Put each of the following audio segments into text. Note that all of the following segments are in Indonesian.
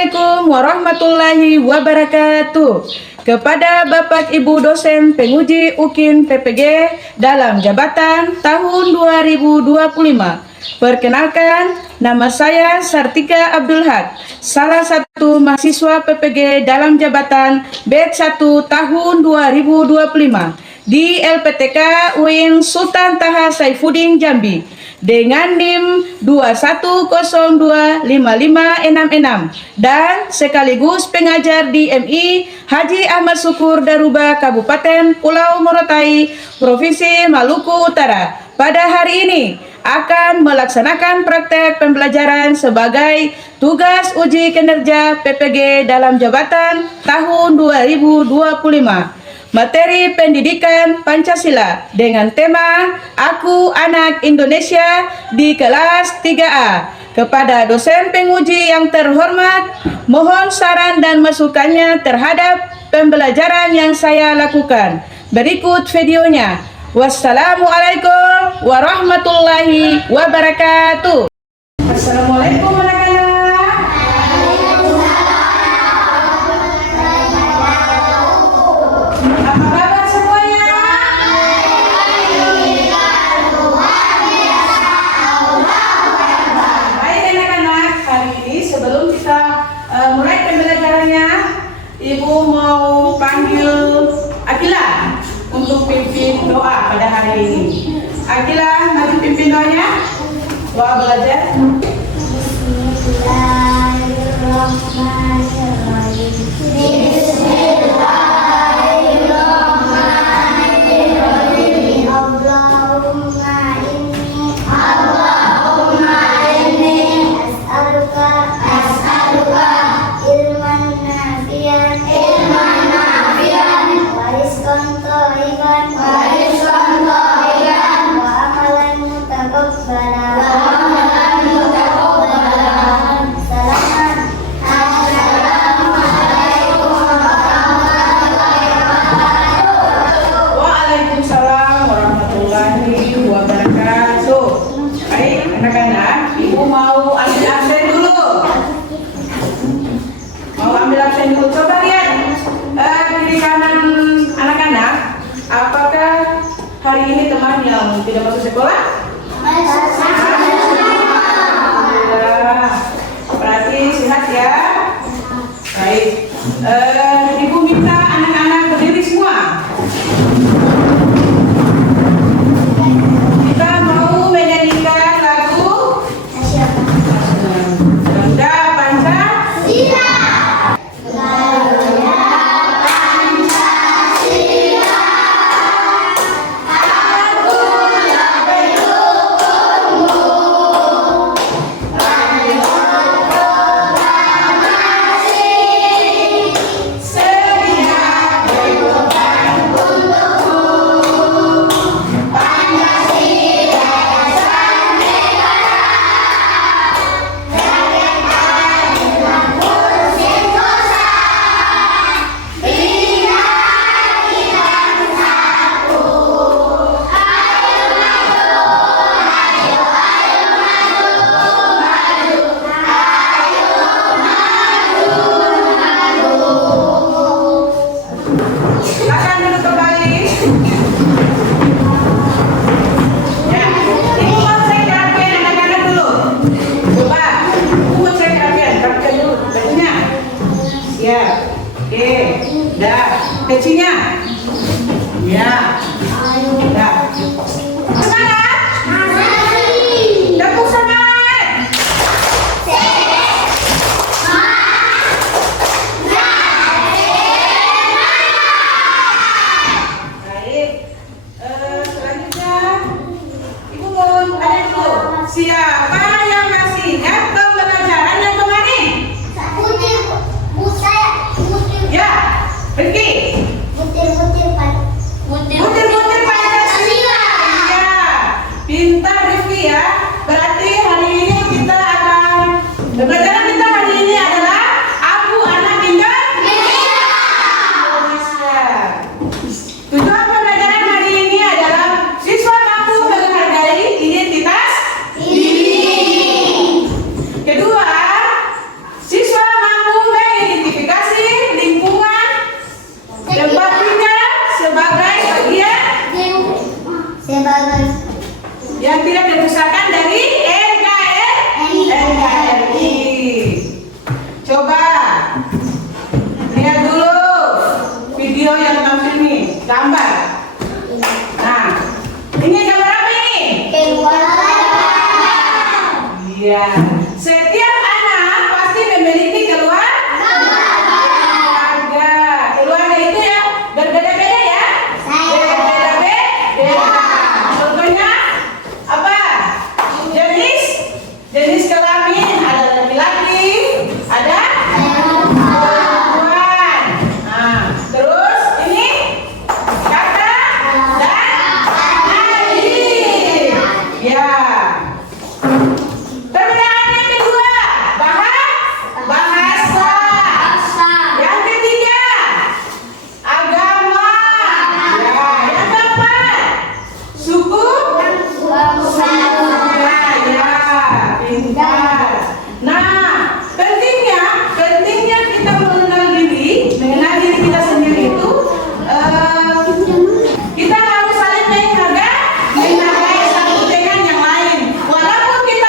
Assalamualaikum warahmatullahi wabarakatuh. Kepada Bapak Ibu dosen penguji UKIN PPG dalam jabatan tahun 2025. Perkenalkan, nama saya Sartika Abdul Haq, salah satu mahasiswa PPG dalam jabatan batch 1 tahun 2025 di LPTK UIN Sultan Taha Saifuddin Jambi dengan NIM 210255666 dan sekaligus pengajar di MI Haji Ahmad Syukur Daruba Kabupaten Pulau Morotai, Provinsi Maluku Utara. Pada hari ini akan melaksanakan praktek pembelajaran sebagai tugas uji kinerja PPG dalam jabatan tahun 2025. Materi pendidikan Pancasila dengan tema Aku Anak Indonesia di kelas 3A. Kepada dosen penguji yang terhormat, mohon saran dan masukannya terhadap pembelajaran yang saya lakukan. Berikut videonya. Wassalamualaikum warahmatullahi wabarakatuh. Assalamualaikum anak-anak. Apa kabar semuanya? Baik anak-anak, hari ini sebelum kita mulai pembelajarannya, Ibu mau panggil Akila untuk pimpin doa pada hari ini. Akila, mari pimpin doanya. Doa belajar. Bismillahirrahmanirrahim. Bismillahirrahmanirrahim. Allahumma inni as'aluka ilman nafi'an wa rizqan thayyiban wa amalan mutaqabbalan. Waalaikumsalam warahmatullahi wabarakatuh. Baik anak-anak, Ibu mau ambil absen dulu. Coba lihat kiri kanan anak-anak. Apakah hari ini teman yang tidak masuk sekolah? Alhamdulillah. Berarti sehat ya. Baik. Ibu minta anak-anak berdiri semua. Kita mau menyanyikan lagu Garuda Pancasila. Kecinya, ya, dah. Semangat, tepuk semangat. Baik, selanjutnya Ibu mau ada dulu. Siapa yang masih ingat pembelajaran yang kemarin? Ya, pergi. Butir-butir Pancasila. Ya, setiap anak pasti memiliki keluarga. Keluarga itu ya berbeda-beda ya. Berbeda-beda. Contohnya apa? Jenis kelamin ada laki-laki, ada perempuan. Nah, terus ini kakak dan adik. Ya. Perbedaan yang kedua, bahasa. Yang ketiga, agama. Ya, yang keempat, suku. Ya, pintar. Nah, pentingnya kita mengenal diri kita sendiri itu kita harus saling menghargai satu dengan yang lain. Walaupun kita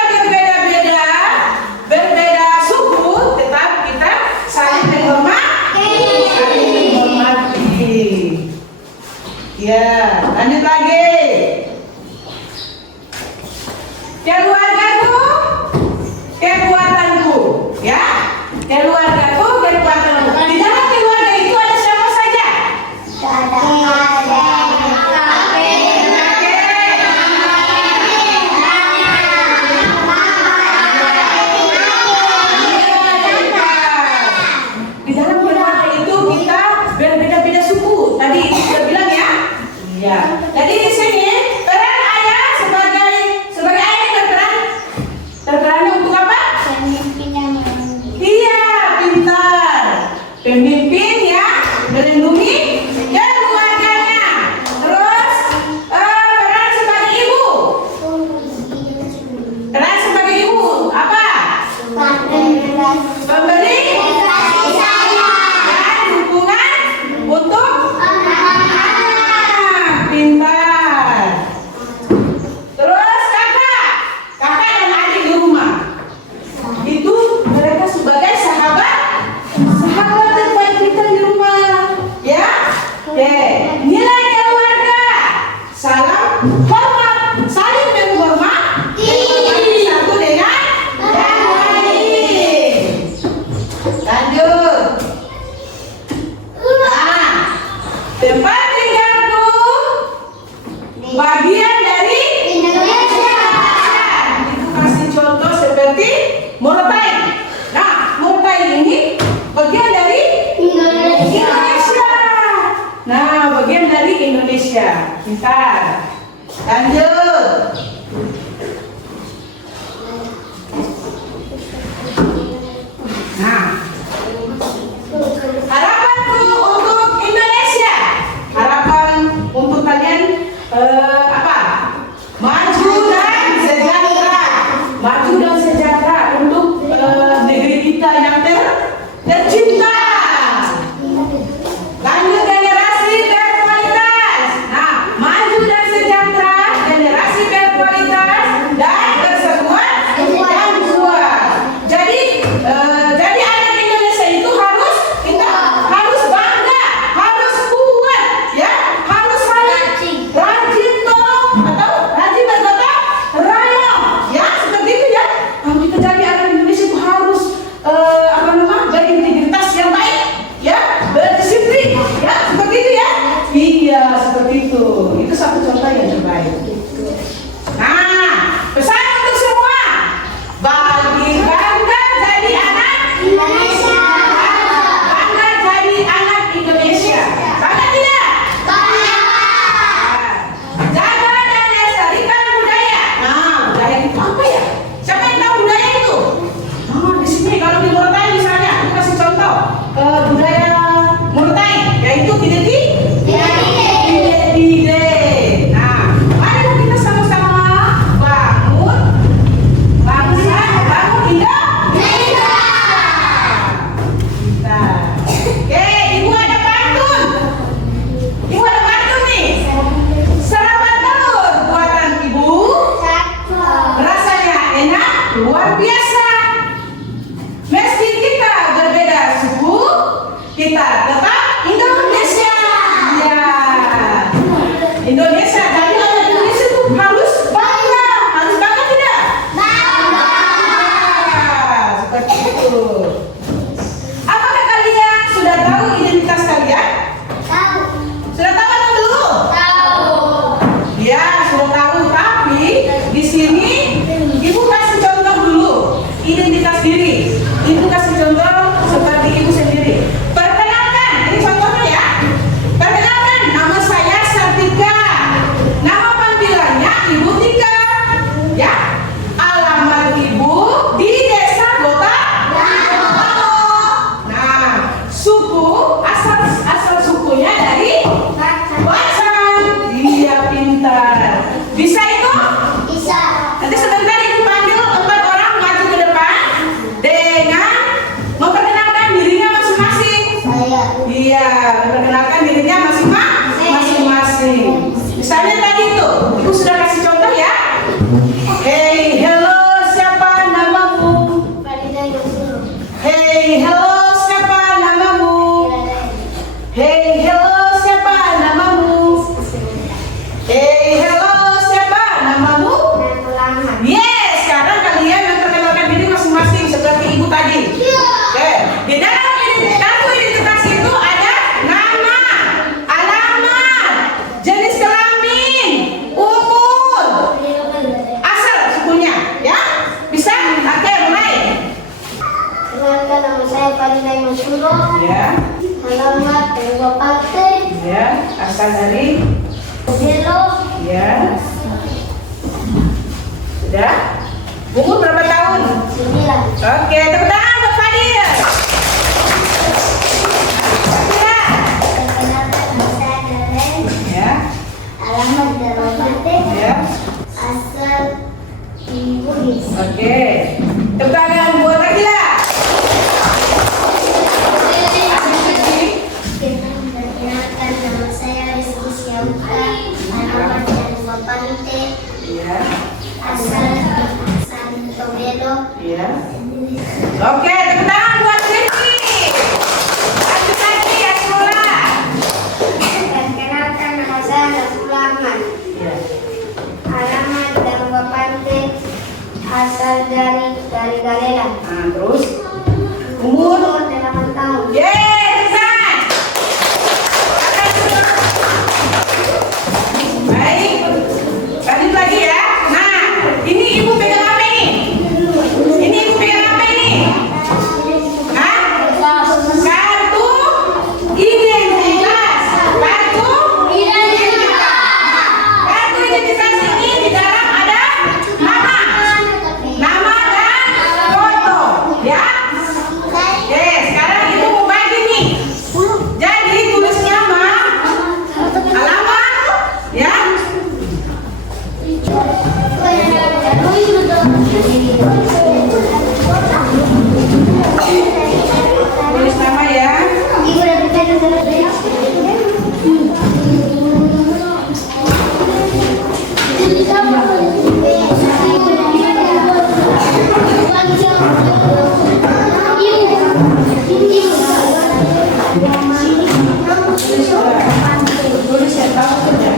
berbeda suku, tetap kita saling menghormati. Ya, lanjut lagi. Keluargaku, kekuatanku. Ya, keluargaku, kekuatanku. Di dalam keluarga itu ada siapa saja? Di dalam keluarga itu kita berbeda-beda suku. Tadi sudah bilang ya. Iya. Jadi di sini peran ayah sebagai ayah terperannya untuk apa? Iya, pintar. Pemimpin ya, melindungi keluarganya. Terus peran sebagai ibu. Peran sebagai ibu apa? Memberi dan dukungan untuk anak. Pintar. Terus kakak dan adik di rumah. Itu mereka sebagai sahabat terbaik kita di rumah. Ya. Oke. Nilai keluarga. Salam hormat, saling menghormati satu dengan yang lain. Lanjut. Nah, tempat tinggalku bagian dari Indonesia. Itu kasih contoh seperti Morotai. Nah, Morotai ini bagian dari Indonesia. Nah, bagian dari Indonesia. Pintar. Lanjut. Nah, harapanku untuk Indonesia. Harapan untuk kalian apa? Maju dan sejahtera. Maju dan sejahtera untuk negeri kita yang tercinta. Lanjut generasi berkualitas. Nah, maju dan sejahtera generasi nilai Masuro. Ya. Alamat dan partai. Ya. Asal dari. Belo. Ya. Sudah. Umur berapa tahun? 9. Oke, tepuk tangan buat Fadil. Fadila. Perkenalkan saya Daren. Ya. Alamat dan partai. Ya. Asal Bugis. Oke. Tepuk tangan buat Fadila. Perkenalkan nama saya Rizky Syamka. Alamat dan partai. Ya. Asal Santo Belo. Ya. Oke, tepuk tangan buat Rizky. Lanjut lagi ya sekolah. Perkenalkan nama saya Nafsul Ahmad. Ya. Alamat dan partai. Asal dari Galela. Nah, terus umur. Umur 8 tahun. Yeay, teman. Baik. Lanjut lagi ya. Nah, ini ibu pegang apa ini? Ini ibu pegang apa ini? Hah? Kartu identitas. Kartu identitas. Kartu identitas ini di dalam ada nama. Nama dan foto. Ya. Oke, sekarang ibu mau bagi nih. Jadi tulis nama, alamat, ya. Tulis nama ya. Tulis yang tahu saja.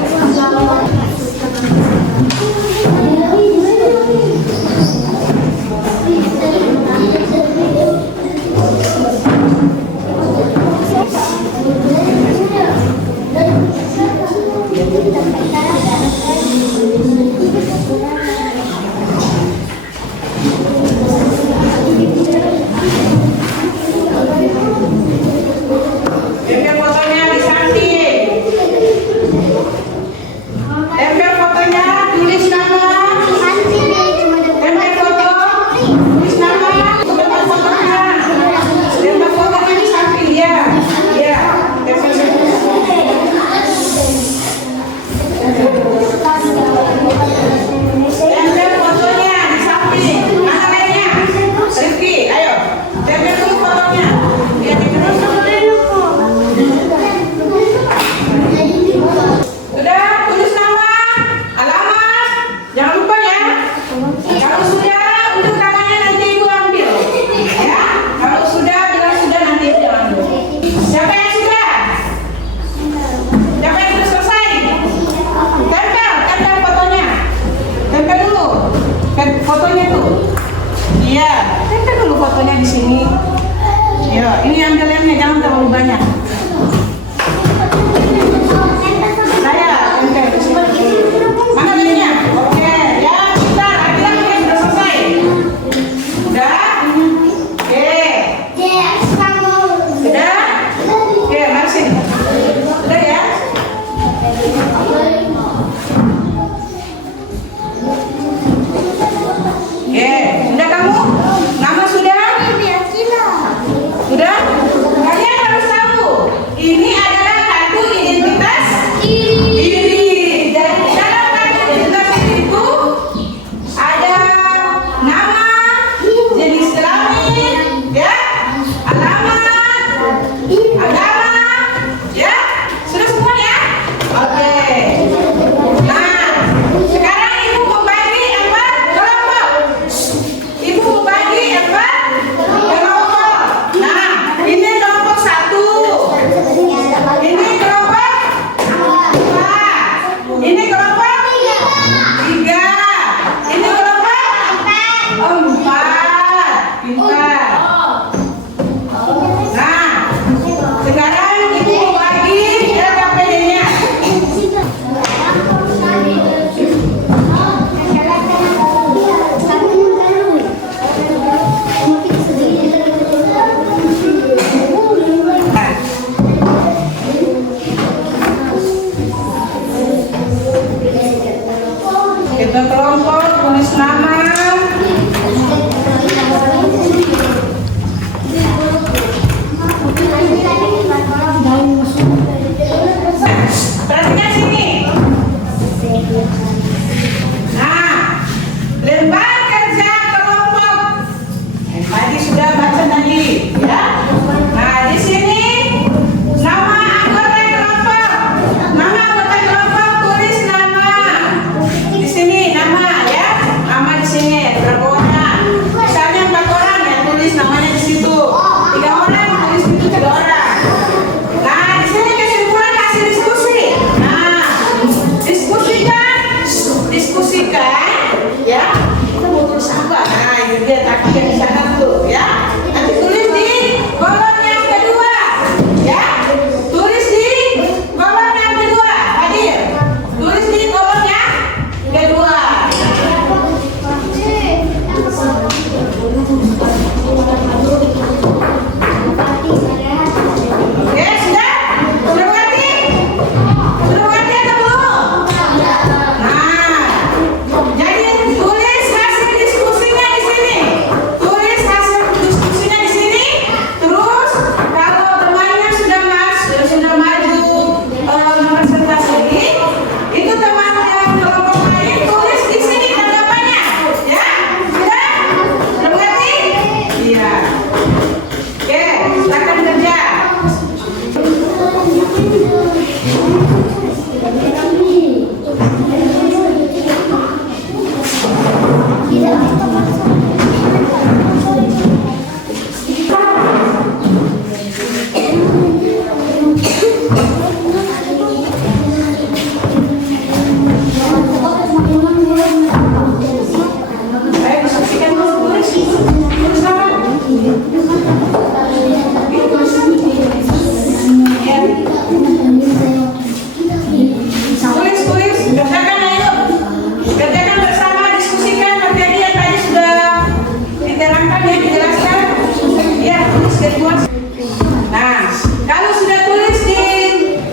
Nah, kalau sudah tulis di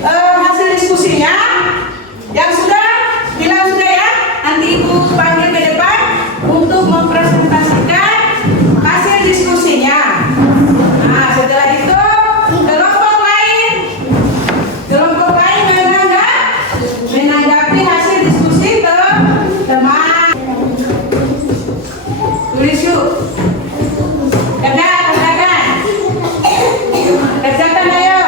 hasil diskusinya, yang sudah bilang sudah ya, nanti ibu panggil ke depan untuk mempresentasikan hasil diskusinya. Nah, setelah itu kelompok lain menanggapi hasil diskusi teman. Tulis yuk. Kerjakan ayo.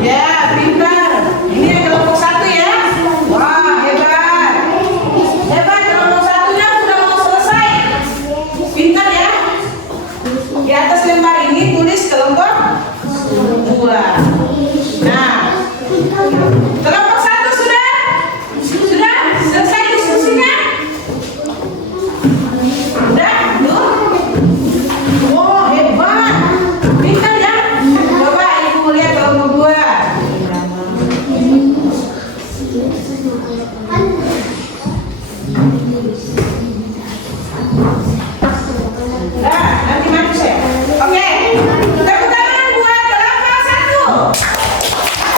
Ya, pintar. Ini yang kelompok 1 ya. Wah, hebat. Hebat, kelompok 1-nya sudah mau selesai. Pintar ya. Di atas lembar ini tulis kelompok 2. Nah, kelompok 1 sudah selesai diskusinya. Sudah, tuh. Oh, hebat. Pintar ya. Coba ibu lihat kelompok 2. Nah, nanti maju saya. Oke. Tepuk tangan buat kelompok 1.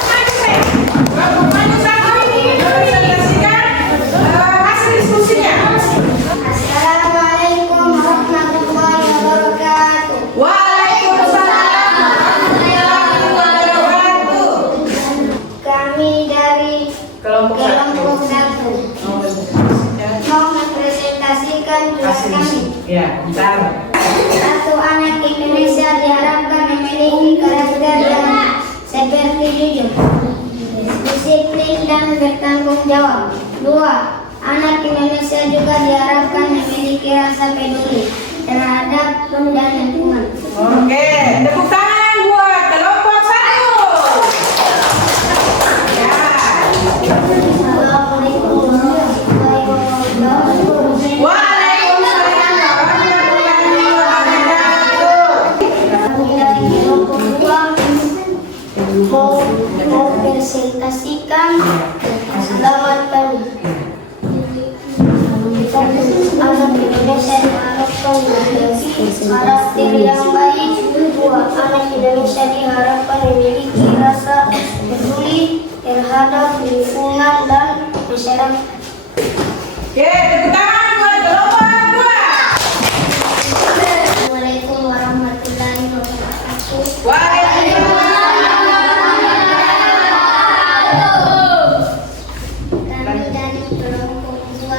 Maju saya. Kelompok 1 presentasikan hasil diskusinya. Assalamualaikum warahmatullahi wabarakatuh. Waalaikumsalam warahmatullahi wabarakatuh. Kami dari Kelompok 1 mau mempresentasikan tugas hasil kami. ya, bentar. Satu anak Indonesia diharapkan memiliki karakter yang seperti jujur, disiplin dan bertanggung jawab. 2. Anak Indonesia juga diharapkan memiliki rasa peduli terhadap dan lingkungan. Oke, tepuk tangan buat kelompok 1. Ya. Assalamualaikum warahmatullahi wabarakatuh. Waalaikumsalam warahmatullahi wabarakatuh. Kami dari kelompok 2 mau presentasikan selamat pagi. Anak Indonesia diharapkan memiliki karakter yang baik. 2. Anak Indonesia diharapkan memiliki rasa peduli terhadap lingkungan dan masyarakat. Oke, tepuk tangan buat kelompok 2. Assalamualaikum warahmatullahi wabarakatuh. Kami dari kelompok 2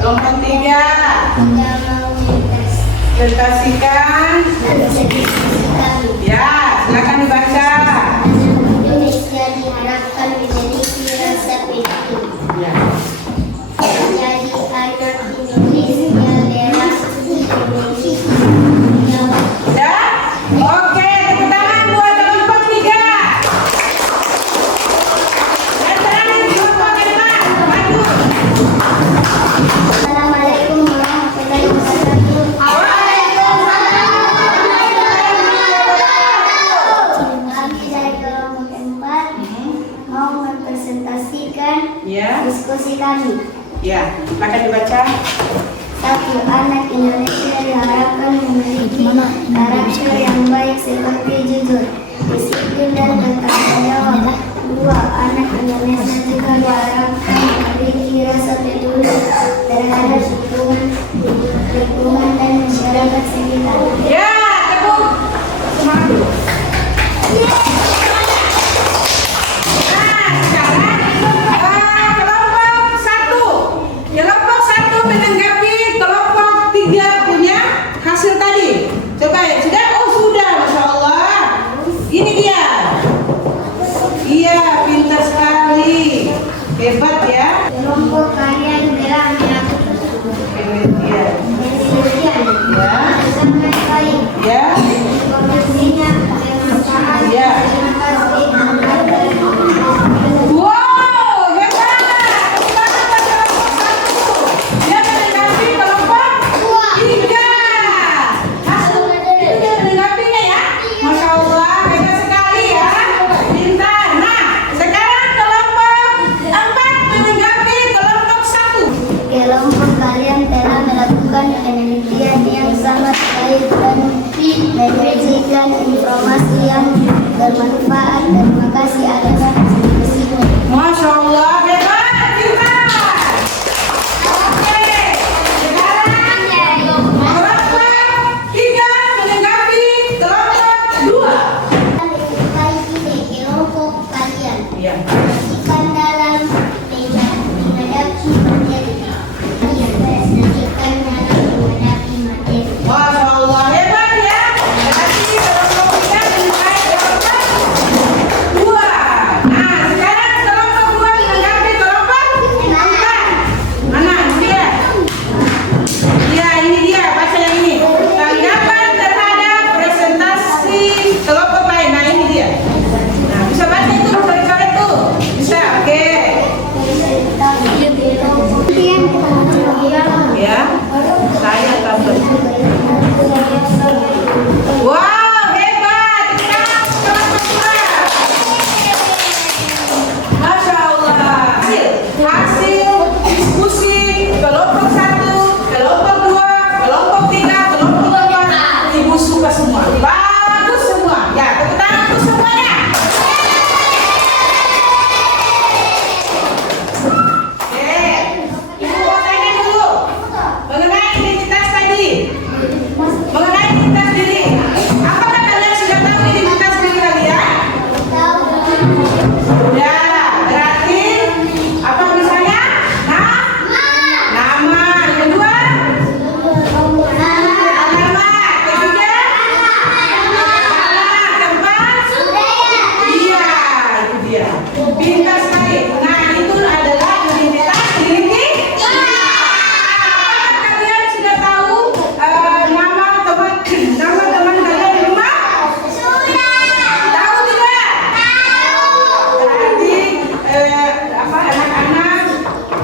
Kelompok 3 tidak mau presentasikan. kami. Ya, silakan dibaca. Indonesia diharapkan memiliki rasa peduli. Ya. Menjadi anak Indonesia berasa memiliki jawab. Sudah? Oke, tepuk tangan buat kelompok 3. Dan terakhir kelompok 5. Maju. Assalamualaikum warahmatullahi wabarakatuh. Kami dari kelompok 4 mau mempresentasikan Ya. diskusi kami. Ya, silakan dibaca. 1. Anak Indonesia diharapkan memiliki karakter yang baik seperti jujur, disiplin dan bertanggung jawab. 2. Anak Indonesia juga diharapkan memiliki rasa peduli terhadap lingkungan dan masyarakat sekitar. Ya, tepuk. Semangat. Nah, sekarang kelompok 1 menanggapi kelompok 3 punya hasil tadi. Coba ya, sudah? Oh sudah, Masya Allah. Ini dia. Iya, pintar sekali. Hebat ya. Kelompok kalian telah melakukan Iya. penelitian Ya. sangat baik. Ya. Informasinya bermanfaat. Ya. Terima kasih. Wow, hebat. Semangat buat kelompok 1. Dia menanggapi kelompok 3. Hasil itu dia menanggapinya ya. Masya Allah, hebat sekali ya. Pintar. Nah, sekarang kelompok 4 menanggapi kelompok 1. Kelompok kalian telah informasi yang bermanfaat. Terima kasih atas perhatian. Masya Allah, hebat kita. Oke, sekarang kelompok 3 menanggapi kelompok 2. Kelompok kalian Iya. perhatikan dalam menghadapi materi. Perhatikan dalam menghadapi materi. Masya Allah, hebat ya. Berarti kelompok 3 menilai kelompok 2. Nah, sekarang kelompok 2 menanggapi kelompok 4. Mana dia? Ya, ini dia. Baca yang ini. Tanggapan terhadap presentasi kelompok lain. Nah, ini dia. Nah, bisa baca itu, coret-coret tuh. Bisa, oke. Ya, saya tambah. Wow, hebat! Kelompok 2. Masya Allah. Hasil diskusi kelompok 1, kelompok 2, kelompok 3, kelompok 4. Ibu suka semua. Bagus semua. Ya, tepuk tangan untuk semuanya. Oke, Ibu mau tanya dulu mengenai identitas tadi. Mengenai identitas diri. Apakah kalian sudah tahu identitas diri kalian? Ya, berarti apa misalnya? Nama. Yang kedua, alamat. Ketiga, tempat. Iya, itu dia. Pintar sekali. Nah, itu adalah identitas diri kita. Apakah kalian sudah tahu nama teman kalian di rumah? Tahu tidak? Berarti anak-anak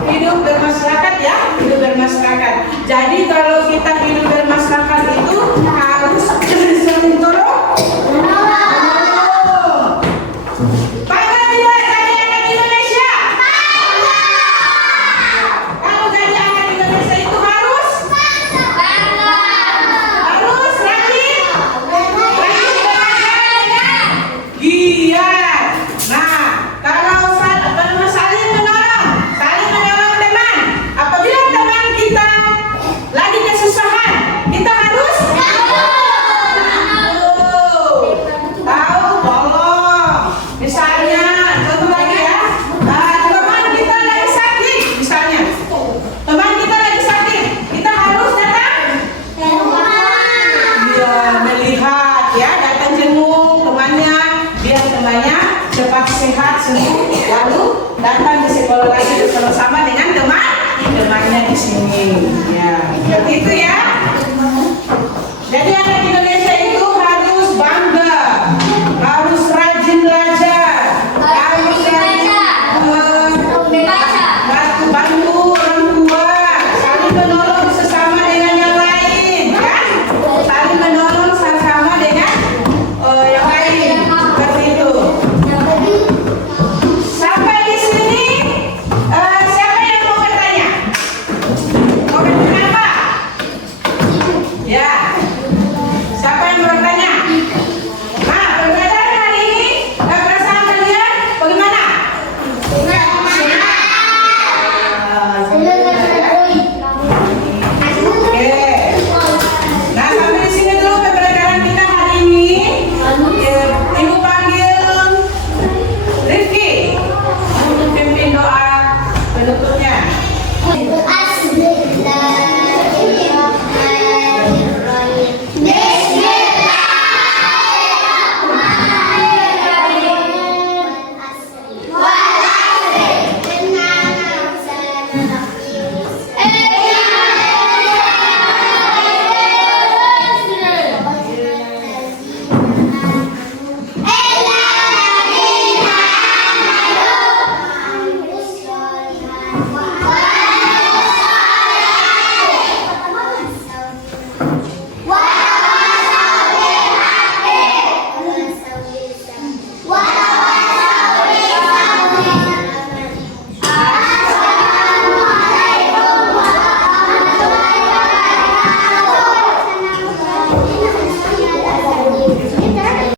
hidup bermasyarakat ya, hidup bermasyarakat. Jadi kalau kita hidup bermasyarakat itu harus saling tolong. Bangga tidak jadi anak Indonesia? Kalau jadi anak Indonesia itu harus rajin belajar dan giat. Nah, kalau saling menolong teman. Apabila teman kita lagi kesusahan, kita harus tahu tolong. Misalnya, contoh lagi ya, teman kita lagi sakit, misalnya, teman kita lagi sakit, kita harus datang. Dia melihat ya, datang jenguk temannya biar temannya cepat sehat sembuh, lalu datang di sekolah lagi bersama-sama dengan temannya di sini.